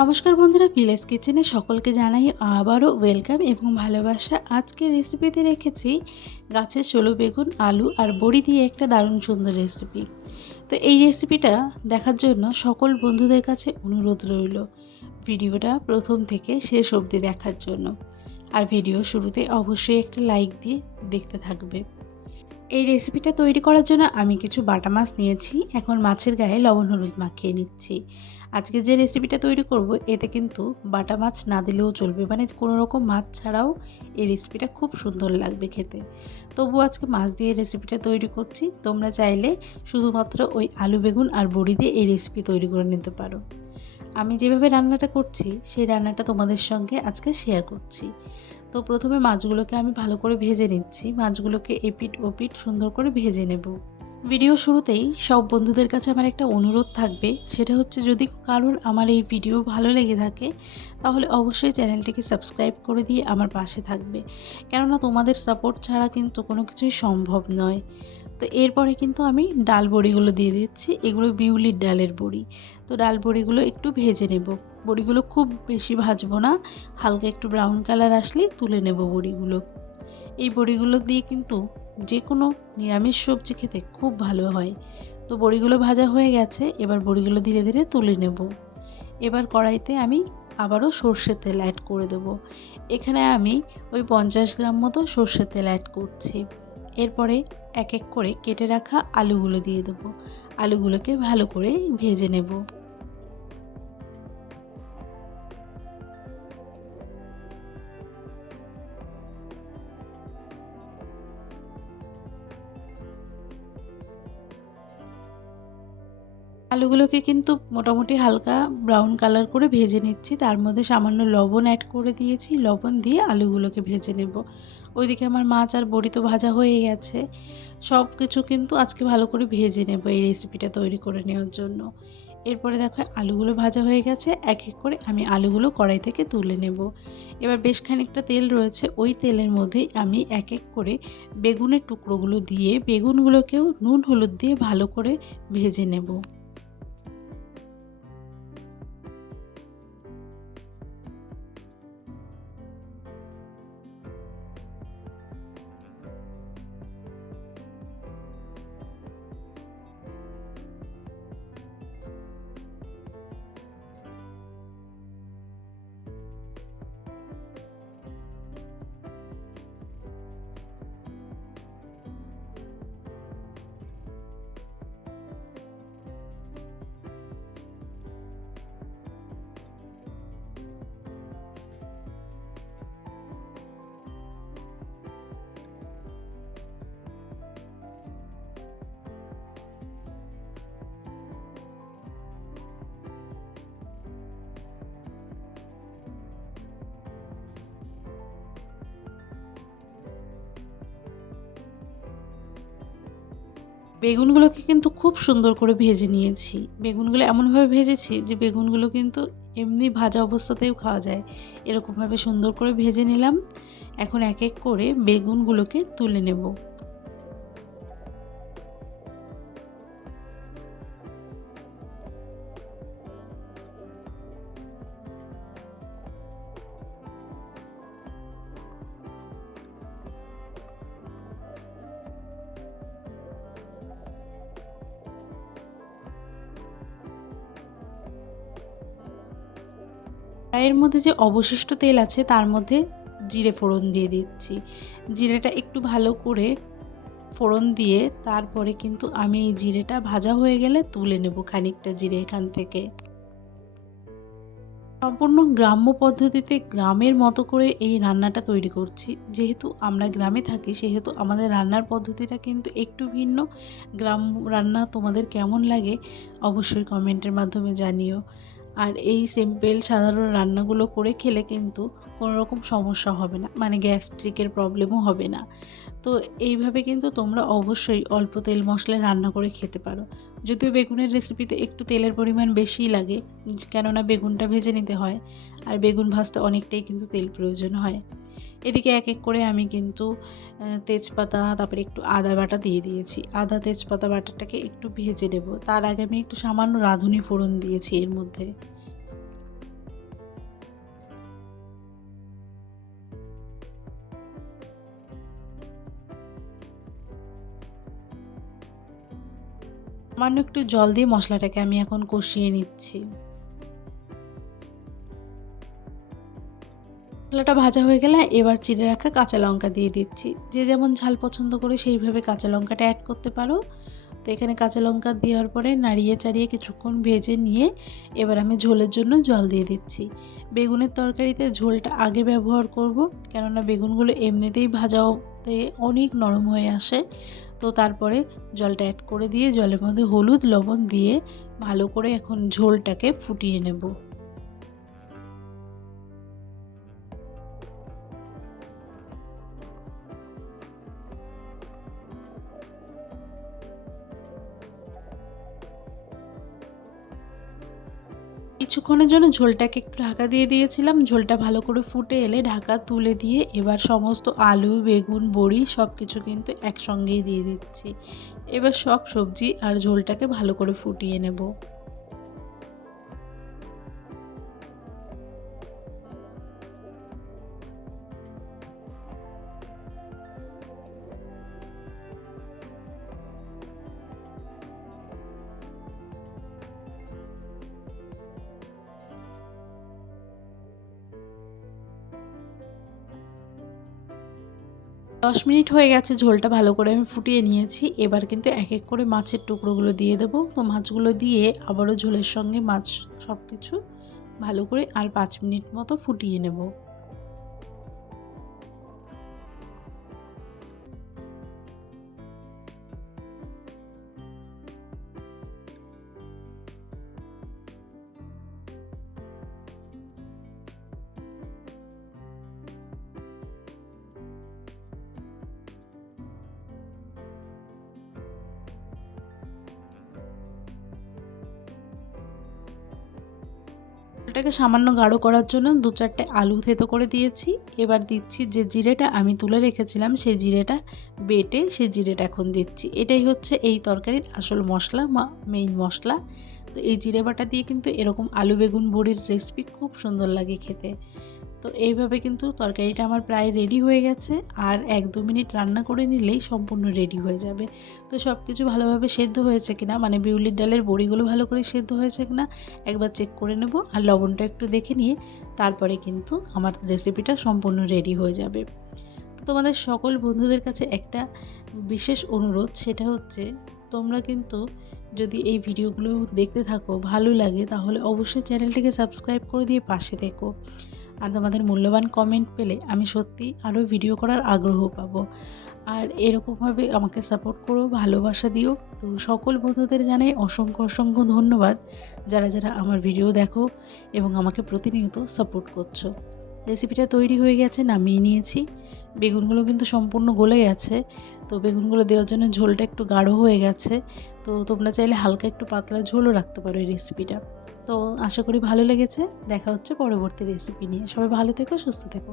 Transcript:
নমস্কার বন্ধুরা, ভিলেজ কিচেনে সকলকে জানাই আবারও ওয়েলকাম এবং ভালোবাসা। আজকে রেসিপিতে রেখেছি গাছের ষোলো বেগুন, আলু আর বড়ি দিয়ে একটা দারুণ সুন্দর রেসিপি। তো এই রেসিপিটা দেখার জন্য সকল বন্ধুদের কাছে অনুরোধ রইল ভিডিওটা প্রথম থেকে শেষ অবধি দেখার জন্য। আর ভিডিও শুরুতে অবশ্যই একটা লাইক দিয়ে দেখতে থাকবে। এই রেসিপিটা তৈরি করার জন্য আমি কিছু বাটা মাছ নিয়েছি। এখন মাছের গায়ে লবণ হলুদ মাখিয়ে নিচ্ছি। আজকে যে রেসিপিটা তৈরি করব, এতে কিন্তু বাটা মাছ না দিলেও চলবে। মানে কোনো রকম মাছ ছাড়াও এই রেসিপিটা খুব সুন্দর লাগবে খেতে। তবু আজকে মাছ দিয়ে রেসিপিটা তৈরি করছি। তোমরা চাইলে শুধুমাত্র ওই আলু, বেগুন আর বড়ি দিয়ে এই রেসিপি তৈরি করে নিতে পারো। আমি যেভাবে রান্নাটা করছি, সেই রান্নাটা তোমাদের সঙ্গে আজকে শেয়ার করছি। তো প্রথমে মাছগুলোকে আমি ভালো করে ভেজে নিচ্ছি। মাছগুলোকে এপিট ওপিট সুন্দর করে ভেজে নেব। ভিডিও শুরুতেই সব বন্ধুদের কাছে আমার একটা অনুরোধ থাকবে। সেটা হচ্ছে যদি কারোর আমার এই ভিডিও ভালো লেগে থাকে, তাহলে অবশ্যই চ্যানেলটিকে সাবস্ক্রাইব করে দিয়ে আমার পাশে থাকবে। কেননা তোমাদের সাপোর্ট ছাড়া কিন্তু কোনো কিছুই সম্ভব নয়। তো এরপরে কিন্তু আমি ডাল বড়িগুলো দিয়ে দিচ্ছি। এগুলো বিউলির ডালের বড়ি। তো ডাল বড়িগুলো একটু ভেজে নেব। বড়িগুলো খুব বেশি ভাজবো না। হালকা একটু ব্রাউন কালার আসলে তুলে নেব বড়িগুলো। এই বড়িগুলো দিয়ে কিন্তু যে কোনো নিরামিষ সবজি খেতে খুব ভালো হয়। তো বড়িগুলো ভাজা হয়ে গেছে, এবার বড়িগুলো ধীরে ধীরে তুলে নেব। এবার কড়াইতে আমি আবারও সর্ষের তেল অ্যাড করে দেব। এখানে আমি ওই পঞ্চাশ গ্রাম মতো সর্ষের তেল অ্যাড করছি। এরপরে এক এক করে কেটে রাখা আলুগুলো দিয়ে দেবো। আলুগুলোকে ভালো করে ভেজে নেব। আলুগুলোকে কিন্তু মোটামুটি হালকা ব্রাউন কালার করে ভেজে নিচ্ছি। তার মধ্যে সামান্য লবণ অ্যাড করে দিয়েছি। লবণ দিয়ে আলুগুলোকে ভেজে নেব। ওইদিকে আমার মাছ আর বড়ি তো ভাজা হয়ে গেছে। সব কিছু কিন্তু আজকে ভালো করে ভেজে নেব এই রেসিপিটা তৈরি করে নেওয়ার জন্য। এরপরে দেখো, আলুগুলো ভাজা হয়ে গেছে। এক এক করে আমি আলুগুলো কড়াই থেকে তুলে নেব। এবার বেশ খানিকটা তেল রয়েছে। ওই তেলের মধ্যেই আমি এক এক করে বেগুনের টুকরোগুলো দিয়ে, বেগুনগুলোকেও নুন, হলুদ দিয়ে ভালো করে ভেজে নেব। বেগুনগুলোকে কিন্তু খুব সুন্দর করে ভেজে নিয়েছি। বেগুনগুলো এমনভাবে ভেজেছি যে বেগুনগুলো কিন্তু এমনি ভাজা অবস্থাতেও খাওয়া যায়। এরকমভাবে সুন্দর করে ভেজে নিলাম। এখন এক এক করে বেগুনগুলোকে তুলে নেব। কড়াইয়ের মধ্যে যে অবশিষ্ট তেল আছে, তার মধ্যে জিরে ফোড়ন দিয়ে দিচ্ছি। জিরেটা একটু ভালো করে ফোড়ন দিয়ে তারপরে কিন্তু আমি এই জিরেটা ভাজা হয়ে গেলে তুলে নেব খানিকটা জিরে এখান থেকে। সম্পূর্ণ গ্রাম্য পদ্ধতিতে গ্রামের মতো করে এই রান্নাটা তৈরি করছি। যেহেতু আমরা গ্রামে থাকি, সেহেতু আমাদের রান্নার পদ্ধতিটা কিন্তু একটু ভিন্ন। গ্রাম রান্না তোমাদের কেমন লাগে অবশ্যই কমেন্টের মাধ্যমে জানিও। আর এই সিম্পল সাধারণ রান্নাগুলো করে খেলে কিন্তু কোনো রকম সমস্যা হবে না মানে গ্যাস্ট্রিকের প্রবলেমও হবে না। তো এইভাবে কিন্তু তোমরা অবশ্যই অল্প তেল মশলায় রান্না করে খেতে পারো। যদিও বেগুনের রেসিপিতে একটু তেলের পরিমাণ বেশিই লাগে, কেননা বেগুনটা ভেজে নিতে হয়, আর বেগুন ভাজতে অনেকটাই কিন্তু তেল প্রয়োজন হয়। এদিকে এক এক করে আমি কিন্তু তেজপাতা, তারপরে একটু আদা বাটা দিয়ে দিয়েছি। আদা, তেজপাতা বাটাটাকে একটু ভেজে নেব। তার আগে আমি একটু সামান্য রাঁধুনি ফোড়ন দিয়েছি এর মধ্যে। সামান্য একটু জল দিয়ে মশলাটাকে আমি এখন কষিয়ে নিচ্ছি। মশলাটা ভাজা হয়ে গেলে এবার চিড়ে রাখা কাঁচা লঙ্কা দিয়ে দিচ্ছি। যে যেমন ঝাল পছন্দ করে সেইভাবে কাঁচা লঙ্কাটা অ্যাড করতে পারো। তো এখানে কাঁচা লঙ্কা দেওয়ার পরে নাড়িয়ে চাড়িয়ে কিছুক্ষণ ভেজে নিয়ে এবার আমি ঝোলের জন্য জল দিয়ে দিচ্ছি। বেগুনের তরকারিতে ঝোলটা আগে ব্যবহার করব, কেননা বেগুনগুলো এমনিতেই ভাজাতে অনেক নরম হয়ে আসে। তো তারপরে জলটা অ্যাড করে দিয়ে জলের মধ্যে হলুদ, লবণ দিয়ে ভালো করে এখন ঝোলটাকে ফুটিয়ে নেব। কিছুক্ষণের জন্য ঝোলটাকে একটু ঢাকা দিয়ে দিয়েছিলাম। ঝোলটা ভালো করে ফুটে এলে ঢাকা তুলে দিয়ে এবার সমস্ত আলু, বেগুন, বড়ি সব কিছু কিন্তু একসঙ্গেই দিয়ে দিচ্ছি। এবার সব সবজি আর ঝোলটাকে ভালো করে ফুটিয়ে নেব। দশ মিনিট হয়ে গেছে, ঝোলটা ভালো করে আমি ফুটিয়ে নিয়েছি। এবার কিন্তু এক এক করে মাছের টুকরোগুলো দিয়ে দেবো। তো মাছগুলো দিয়ে আবারও ঝোলের সঙ্গে মাছ সব কিছু ভালো করে আর পাঁচ মিনিট মতো ফুটিয়ে নেব। এটাকে সামান্য গাঢ় করার জন্য দু চারটে আলু থেতো করে দিয়েছি। এবার দিচ্ছি যে জিরেটা আমি তুলে রেখেছিলাম, সেই জিরেটা বেটে সেই জিরেটা এখন দিচ্ছি। এটাই হচ্ছে এই তরকারির আসল মশলা মেইন মশলা। তো এই জিরে বাটা দিয়ে কিন্তু এরকম আলু বেগুন বড়ির রেসিপি খুব সুন্দর লাগে খেতে। তো এইভাবে কিন্তু তরকারিটা আমার প্রায় রেডি হয়ে গেছে। আর এক দু মিনিট রান্না করে নিলেই সম্পূর্ণ রেডি হয়ে যাবে। তো সব কিছু ভালোভাবে সেদ্ধ হয়েছে কিনা মানে বিউলির ডালের বড়িগুলো ভালো করে সেদ্ধ হয়েছে কিনা, একবার চেক করে নেব। আর লবণটা একটু দেখে নিয়ে তারপরে কিন্তু আমার রেসিপিটা সম্পূর্ণ রেডি হয়ে যাবে। তো তোমাদের সকল বন্ধুদের কাছে একটা বিশেষ অনুরোধ, সেটা হচ্ছে তোমরা কিন্তু যদি এই ভিডিওগুলো দেখতে থাকো, ভালো লাগে, তাহলে অবশ্যই চ্যানেলটিকে সাবস্ক্রাইব করে দিয়ে পাশে দেখো আর তোমাদের মূল্যবান কমেন্ট পেলে আমি সত্যি আরও ভিডিও করার আগ্রহ পাবো। আর এরকমভাবে আমাকে সাপোর্ট করো, ভালোবাসা দিও। তো সকল বন্ধুদের জানাই অসংখ্য অসংখ্য ধন্যবাদ। যারা যারা আমার ভিডিও দেখো এবং আমাকে প্রতিনিয়ত সাপোর্ট করছ। রেসিপিটা তৈরি হয়ে গেছে, নামিয়ে নিয়েছি। বেগুনগুলো কিন্তু সম্পূর্ণ গলে গেছে। তো বেগুনগুলো দেওয়ার জন্য ঝোলটা একটু গাঢ় হয়ে গেছে। তো তোমরা চাইলে হালকা একটু পাতলা ঝোলও রাখতে পারো এই রেসিপিটা তো আশা করি ভালো লেগেছে। দেখা হচ্ছে পরবর্তী রেসিপি নিয়ে। সবাই ভালো থেকো, সুস্থ থেকো।